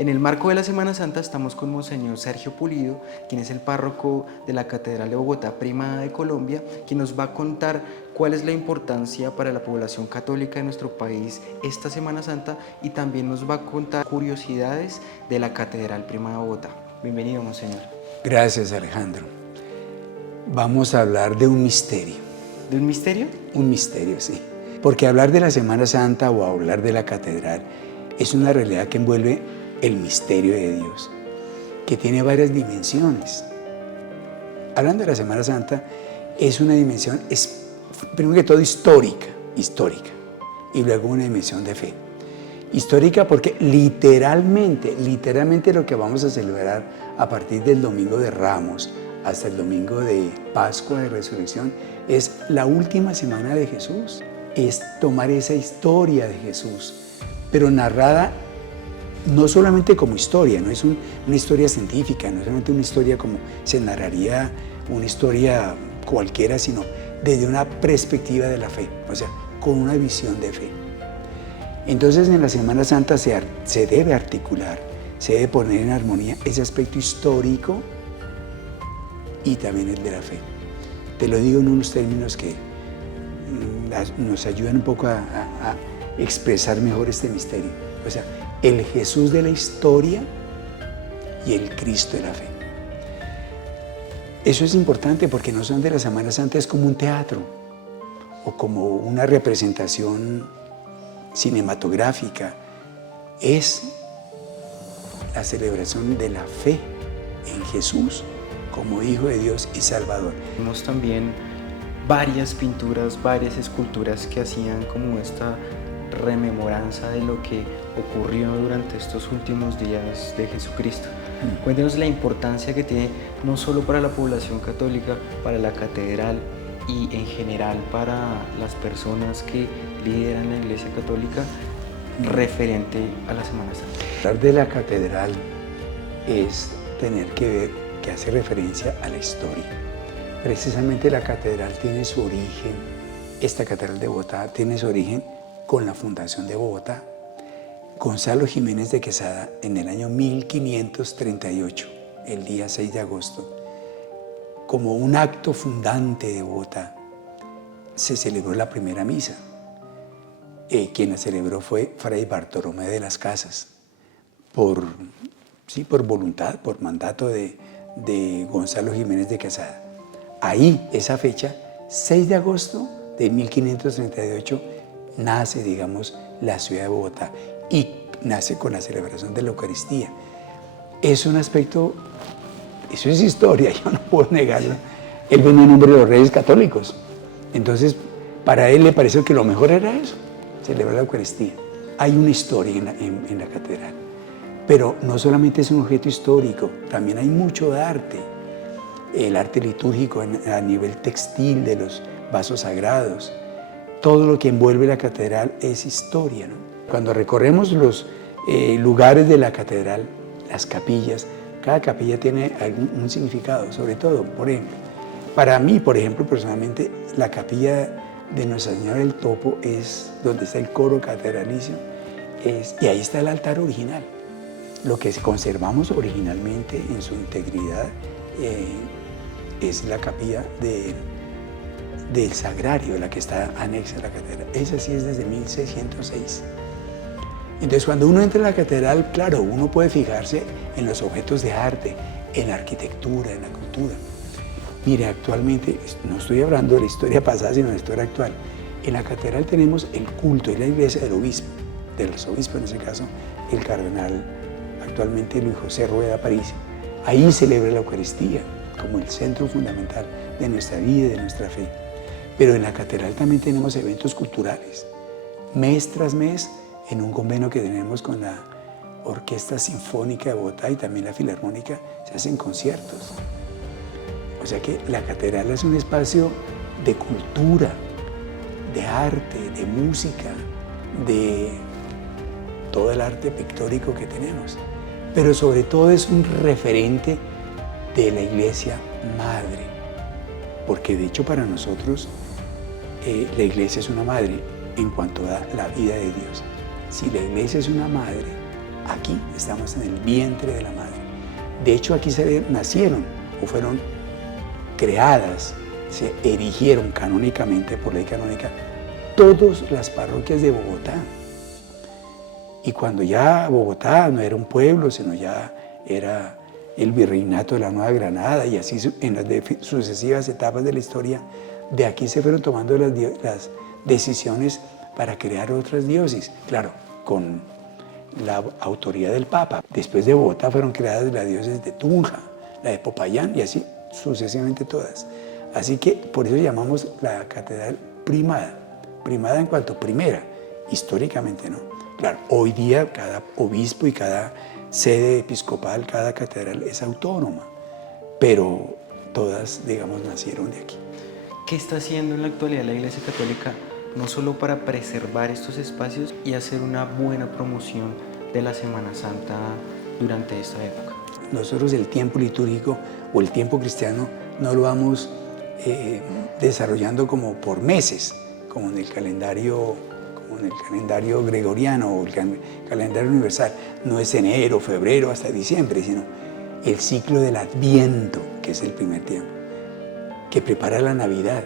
En el marco de la Semana Santa estamos con Monseñor Sergio Pulido, quien es el párroco de la Catedral de Bogotá, Primada de Colombia, quien nos va a contar cuál es la importancia para la población católica de nuestro país esta Semana Santa y también nos va a contar curiosidades de la Catedral Primada de Bogotá. Bienvenido, Monseñor. Gracias, Alejandro. Vamos a hablar de un misterio. ¿De un misterio? Un misterio, sí. Porque hablar de la Semana Santa o hablar de la Catedral es una realidad que envuelve el misterio de Dios, que tiene varias dimensiones. Hablando de la Semana Santa, es una dimensión, primero que todo, histórica, y luego una dimensión de fe. Histórica porque literalmente lo que vamos a celebrar a partir del Domingo de Ramos hasta el Domingo de Pascua de Resurrección es la última semana de Jesús. Es tomar esa historia de Jesús, pero narrada no solamente como historia, no es una historia científica, no es solamente una historia como se narraría una historia cualquiera, sino desde una perspectiva de la fe, o sea, con una visión de fe. Entonces en la Semana Santa se debe articular, se debe poner en armonía ese aspecto histórico y también el de la fe. Te lo digo en unos términos que nos ayudan un poco a expresar mejor este misterio. O sea, el Jesús de la historia y el Cristo de la fe. Eso es importante porque no solamente la Semana Santa es como un teatro o como una representación cinematográfica, es la celebración de la fe en Jesús como Hijo de Dios y Salvador. Tenemos también varias pinturas, varias esculturas que hacían como esta rememoranza de lo que ocurrió durante estos últimos días de Jesucristo. Cuéntenos la importancia que tiene no solo para la población católica, para la catedral y en general para las personas que lideran la Iglesia Católica referente a la Semana Santa. Hablar de la catedral es tener que ver que hace referencia a la historia. Precisamente la catedral tiene su origen, esta catedral de Bogotá tiene su origen con la fundación de Bogotá. Gonzalo Jiménez de Quesada, en el año 1538, el día 6 de agosto, como un acto fundante de Bogotá, se celebró la primera misa. Quien la celebró fue Fray Bartolomé de las Casas, por voluntad, por mandato de Gonzalo Jiménez de Quesada. Ahí, esa fecha, 6 de agosto de 1538, nace, digamos, la ciudad de Bogotá y nace con la celebración de la Eucaristía. Es un aspecto, eso es historia, yo no puedo negarlo. Él venía en nombre de los Reyes Católicos, entonces para él le pareció que lo mejor era eso, celebrar la Eucaristía. Hay una historia en la catedral, pero no solamente es un objeto histórico, también hay mucho de arte. El arte litúrgico a nivel textil de los vasos sagrados. Todo lo que envuelve la catedral es historia, ¿no? Cuando recorremos los lugares de la catedral, las capillas, cada capilla tiene un significado, sobre todo, por ejemplo, para mí, por ejemplo, personalmente, la capilla de Nuestra Señora del Topo es donde está el coro catedralicio, y ahí está el altar original. Lo que conservamos originalmente en su integridad es la capilla del Sagrario, la que está anexa a la catedral. Esa sí es desde 1606. Entonces, cuando uno entra en la catedral, claro, uno puede fijarse en los objetos de arte, en la arquitectura, en la cultura. Mire, actualmente, no estoy hablando de la historia pasada, sino de la historia actual. En la catedral tenemos el culto y la iglesia del obispo, del arzobispo en ese caso, el cardenal, actualmente Luis José Rueda Aparicio. Ahí celebra la Eucaristía como el centro fundamental de nuestra vida y de nuestra fe. Pero en la catedral también tenemos eventos culturales. Mes tras mes, en un convenio que tenemos con la Orquesta Sinfónica de Bogotá y también la Filarmónica, se hacen conciertos. O sea que la catedral es un espacio de cultura, de arte, de música, de todo el arte pictórico que tenemos. Pero sobre todo es un referente de la Iglesia Madre, porque de hecho para nosotros la Iglesia es una madre en cuanto a la vida de Dios. Si la Iglesia es una madre, Aquí estamos en el vientre de la madre. De hecho, aquí se nacieron o fueron creadas, se erigieron canónicamente, por ley canónica, todas las parroquias de Bogotá. Y cuando ya Bogotá no era un pueblo, sino ya era el virreinato de la Nueva Granada, y así en las sucesivas etapas de la historia, de aquí se fueron tomando las decisiones para crear otras diócesis. Claro, con la autoridad del Papa. Después de Bogotá fueron creadas las diócesis de Tunja, la de Popayán, y así sucesivamente todas. Así que por eso llamamos la catedral primada. Primada en cuanto primera, históricamente no. Claro, hoy día cada obispo y cada sede episcopal, cada catedral es autónoma, pero todas, digamos, nacieron de aquí. ¿Qué está haciendo en la actualidad la Iglesia Católica, no solo para preservar estos espacios y hacer una buena promoción de la Semana Santa durante esta época? Nosotros el tiempo litúrgico o el tiempo cristiano no lo vamos desarrollando como por meses, como en el calendario gregoriano o el calendario universal. No es enero, febrero hasta diciembre, sino el ciclo del Adviento, que es el primer tiempo, que prepara la Navidad.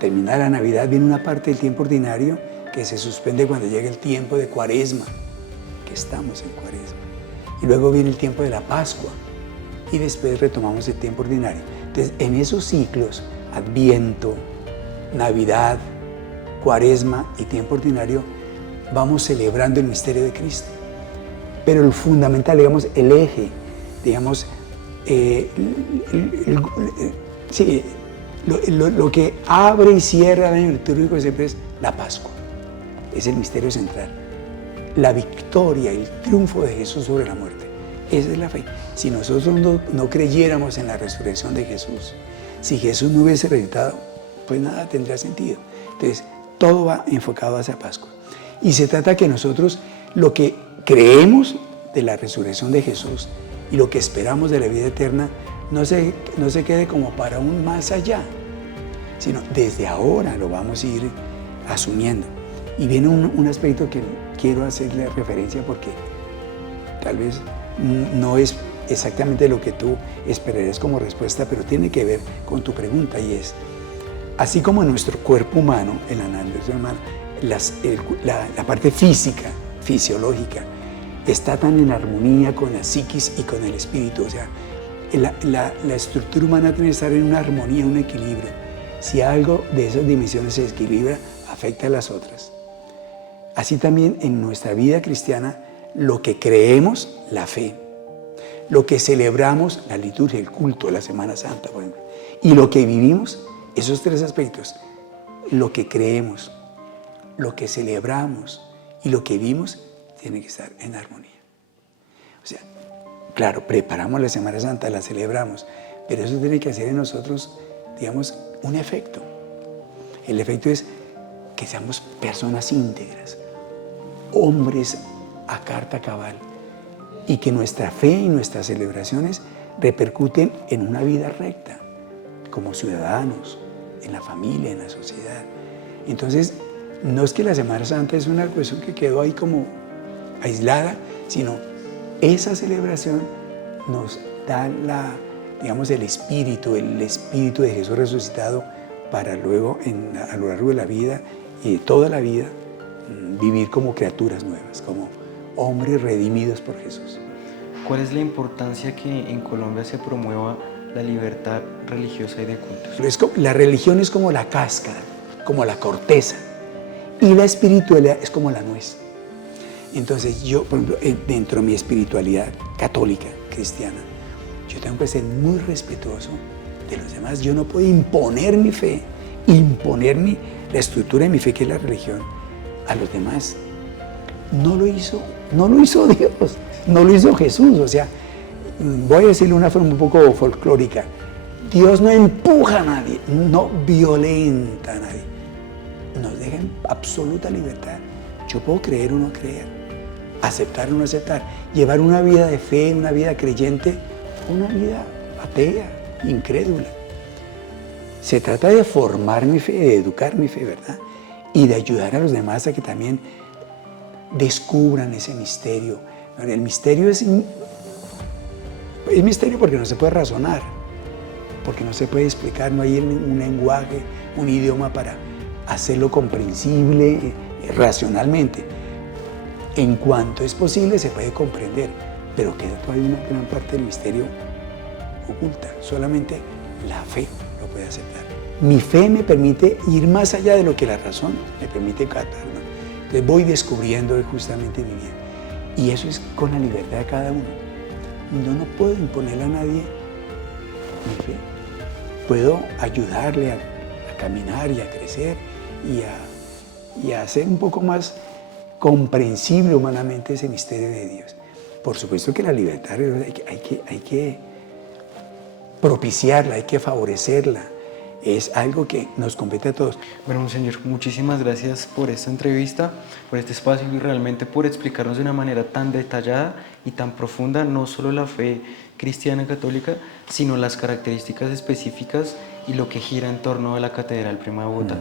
Terminada la Navidad viene una parte del tiempo ordinario que se suspende cuando llega el tiempo de Cuaresma, que estamos en Cuaresma. Y luego viene el tiempo de la Pascua y después retomamos el tiempo ordinario. Entonces, en esos ciclos, Adviento, Navidad, Cuaresma y tiempo ordinario, vamos celebrando el misterio de Cristo. Pero lo fundamental, digamos, el eje, digamos, lo que abre y cierra el año litúrgico siempre es la Pascua. Es el misterio central. La victoria, el triunfo de Jesús sobre la muerte. Esa es la fe. Si nosotros no creyéramos en la resurrección de Jesús, si Jesús no hubiese resucitado, pues nada tendría sentido. Entonces, todo va enfocado hacia Pascua. Y se trata que nosotros lo que creemos de la resurrección de Jesús y lo que esperamos de la vida eterna no se quede como para un más allá, sino desde ahora lo vamos a ir asumiendo. Y viene un aspecto que quiero hacerle referencia porque tal vez no es exactamente lo que tú esperarías como respuesta, pero tiene que ver con tu pregunta, y es, así como en nuestro cuerpo humano, en la naturaleza humana, la parte física, fisiológica, está tan en armonía con la psiquis y con el espíritu, o sea, la estructura humana tiene que estar en una armonía, un equilibrio. Si algo de esas dimensiones se desequilibra, afecta a las otras. Así también en nuestra vida cristiana, lo que creemos, la fe, lo que celebramos, la liturgia, el culto, la Semana Santa, por ejemplo, y lo que vivimos, esos tres aspectos, lo que creemos, lo que celebramos y lo que vivimos, tiene que estar en armonía. O sea, claro, preparamos la Semana Santa, la celebramos, pero eso tiene que hacer en nosotros, digamos, un efecto. El efecto es que seamos personas íntegras, hombres a carta cabal, y que nuestra fe y nuestras celebraciones repercuten en una vida recta, como ciudadanos, en la familia, en la sociedad. Entonces, no es que la Semana Santa es una cuestión que quedó ahí como aislada, sino esa celebración nos da digamos, el espíritu de Jesús resucitado para luego, a lo largo de la vida y de toda la vida, vivir como criaturas nuevas, como hombres redimidos por Jesús. ¿Cuál es la importancia que en Colombia se promueva la libertad religiosa y de cultos? La religión es como la cáscara, como la corteza, y la espiritualidad es como la nuez. Entonces yo, por ejemplo, dentro de mi espiritualidad católica, cristiana, yo tengo que ser muy respetuoso de los demás. Yo no puedo imponer mi fe, la estructura de mi fe, que es la religión, a los demás. No lo hizo Dios, no lo hizo Jesús. O sea, voy a decirlo de una forma un poco folclórica. Dios no empuja a nadie, no violenta a nadie. Nos deja en absoluta libertad. Yo puedo creer o no creer, aceptar o no aceptar, llevar una vida de fe, una vida creyente, una vida atea, incrédula. Se trata de formar mi fe, de educar mi fe, ¿verdad? Y de ayudar a los demás a que también descubran ese misterio, El misterio es misterio porque no se puede razonar, porque no se puede explicar, no hay un lenguaje, un idioma para hacerlo comprensible racionalmente. En cuanto es posible se puede comprender, pero queda todavía una gran parte del misterio oculta. Solamente la fe lo puede aceptar. Mi fe me permite ir más allá de lo que la razón me permite captar, ¿no? Entonces voy descubriendo justamente mi vida. Y eso es con la libertad de cada uno. Yo no puedo imponerle a nadie mi fe. Puedo ayudarle a caminar y a crecer y a hacer un poco más comprensible humanamente ese misterio de Dios. Por supuesto que la libertad hay que propiciarla, hay que favorecerla. Es algo que nos compete a todos. Bueno, Monseñor, muchísimas gracias por esta entrevista, por este espacio y realmente por explicarnos de una manera tan detallada y tan profunda no solo la fe cristiana católica, sino las características específicas y lo que gira en torno a la Catedral Prima de Bogotá.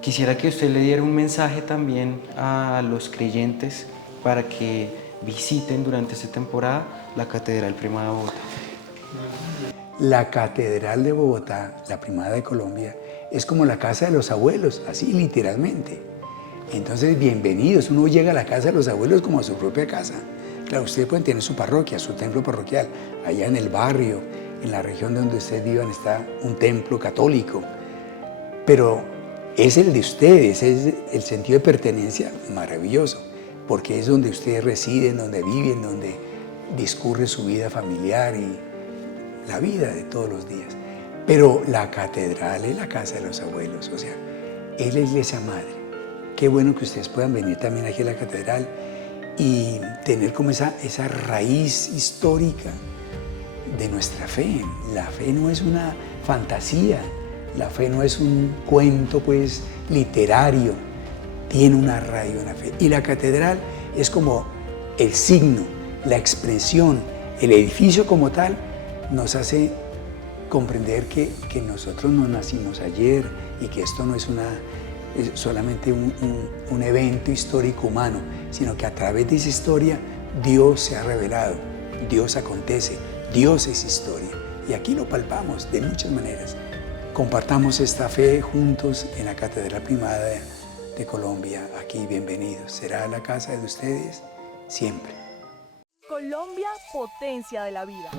Quisiera que usted le diera un mensaje también a los creyentes para que visiten durante esta temporada la Catedral Prima de Bogotá. La Catedral de Bogotá, la Primada de Colombia, es como la casa de los abuelos, así literalmente. Entonces, bienvenidos. Uno llega a la casa de los abuelos como a su propia casa. Claro, ustedes pueden tener su parroquia, su templo parroquial. Allá en el barrio, en la región donde ustedes vivan, está un templo católico. Pero es el de ustedes, es el sentido de pertenencia maravilloso, porque es donde ustedes residen, donde viven, donde discurre su vida familiar y la vida de todos los días. Pero la catedral es la casa de los abuelos, o sea, es la iglesia madre. Qué bueno que ustedes puedan venir también aquí a la catedral y tener como esa raíz histórica de nuestra fe. La fe no es una fantasía, la fe no es un cuento pues literario, tiene una raíz, una fe. Y la catedral es como el signo, la expresión, el edificio como tal nos hace comprender que nosotros no nacimos ayer y que esto no es solamente un evento histórico humano, sino que a través de esa historia Dios se ha revelado, Dios acontece, Dios es historia. Y aquí lo palpamos de muchas maneras. Compartamos esta fe juntos en la Catedral Primada de Colombia. Aquí, bienvenidos. Será la casa de ustedes siempre. Colombia, potencia de la vida.